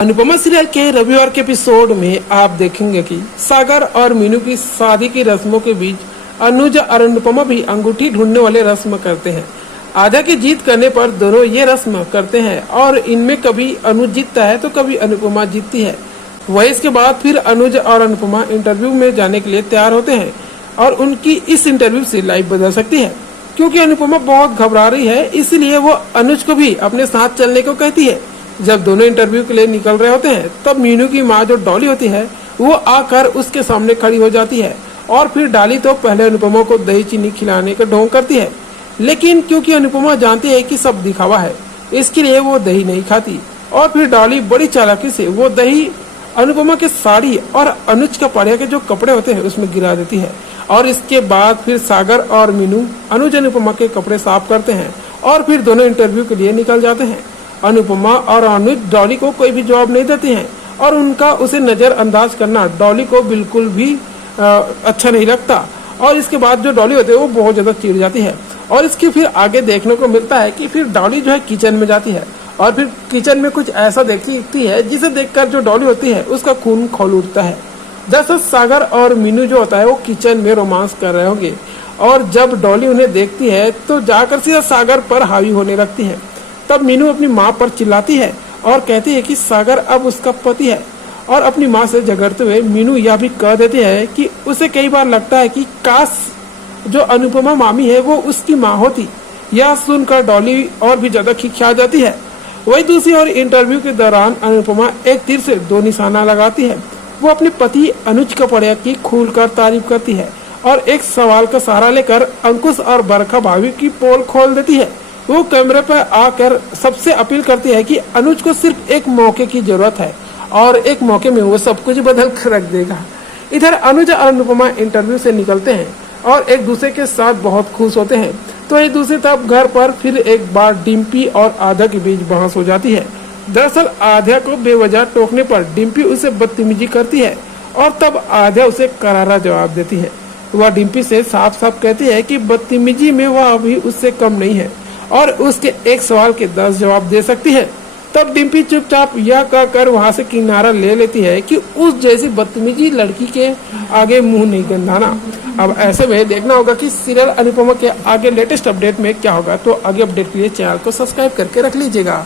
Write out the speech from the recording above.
Anupama serial के रविवार के एपिसोड में आप देखेंगे कि सागर और मीनू की शादी की रस्मों के बीच अनुज और अनुपमा भी अंगूठी ढूंढने वाले रस्म करते हैं। आधा की जीत करने पर दोनों ये रस्म करते हैं और इनमें कभी अनुज जीतता है तो कभी अनुपमा जीतती है। वही इसके बाद फिर अनुज और अनुपमा इंटरव्यू में जाने के लिए तैयार होते हैं और उनकी इस इंटरव्यू से लाइफ बदल सकती है, क्योंकि अनुपमा बहुत घबरा रही है, इसलिए वो अनुज को भी अपने साथ चलने को कहती है। जब दोनों इंटरव्यू के लिए निकल रहे होते हैं तब मीनू की माँ जो डॉली होती है वो आकर उसके सामने खड़ी हो जाती है और फिर डॉली तो पहले अनुपमा को दही चीनी खिलाने का ढोंग करती है, लेकिन क्योंकि अनुपमा जानती है कि सब दिखावा है इसके लिए वो दही नहीं खाती और फिर डॉली बड़ी चालाकी से वो दही अनुपमा के साड़ी और अनुज का पड़िया के जो कपड़े होते हैं उसमें गिरा देती है। और इसके बाद फिर सागर और मीनू अनुज अनुपमा के कपड़े साफ करते हैं और फिर दोनों इंटरव्यू के लिए निकल जाते हैं। अनुपमा और अनुज डॉली को कोई भी जवाब नहीं देते हैं और उनका उसे नजरअंदाज करना डॉली को बिल्कुल भी अच्छा नहीं लगता। और इसके बाद जो डॉली होती है वो बहुत ज्यादा चिढ़ जाती है और इसके फिर आगे देखने को मिलता है कि फिर डॉली जो है किचन में जाती है और फिर किचन में कुछ ऐसा देखती है जिसे देखकर जो डॉली होती है उसका खून खौल उठता है। दरअसल सागर और मीनू जो होता है वो किचन में रोमांस कर रहे होंगे और जब डॉली उन्हें देखती है तो जाकर सीधा सागर पर हावी होने लगती है। तब मीनू अपनी माँ पर चिल्लाती है और कहती है कि सागर अब उसका पति है और अपनी माँ से झगड़ते हुए मीनू यह भी कह देती है कि उसे कई बार लगता है कि काश जो अनुपमा मामी है वो उसकी माँ होती। यह सुनकर डॉली और भी ज्यादा खिंचा जाती है। वही दूसरी ओर इंटरव्यू के दौरान अनुपमा एक तीर से दो निशाना लगाती है। वो अपने पति अनुज कपड़िया की खुलकर तारीफ करती है और एक सवाल का सहारा लेकर अंकुश और बरखा भाभी की पोल खोल देती है। वो कैमरे पर आकर सबसे अपील करती है कि अनुज को सिर्फ एक मौके की जरूरत है और एक मौके में वो सब कुछ बदल कर रख देगा। इधर अनुज और अनुपमा इंटरव्यू से निकलते हैं और एक दूसरे के साथ बहुत खुश होते हैं। तो एक दूसरी तरफ घर पर फिर एक बार डिम्पी और आधा के बीच बहस हो जाती है। दरअसल आध्या को बेवजह टोकने पर डिम्पी उसे बदतमीजी करती है और तब आध्या उसे करारा जवाब देती है। वह डिम्पी से साफ साफ कहती है कि बदतमीजी में वह अभी उससे कम नहीं है और उसके एक सवाल के 10 जवाब दे सकती है। तब डिम्पी चुपचाप यह कहकर वहां से किनारा ले लेती है कि उस जैसी बदतमीजी लड़की के आगे मुंह नहीं गंधाना। अब ऐसे में देखना होगा कि सीरियल अनुपमा के आगे लेटेस्ट अपडेट में क्या होगा। तो आगे अपडेट के लिए चैनल को सब्सक्राइब करके रख लीजिएगा।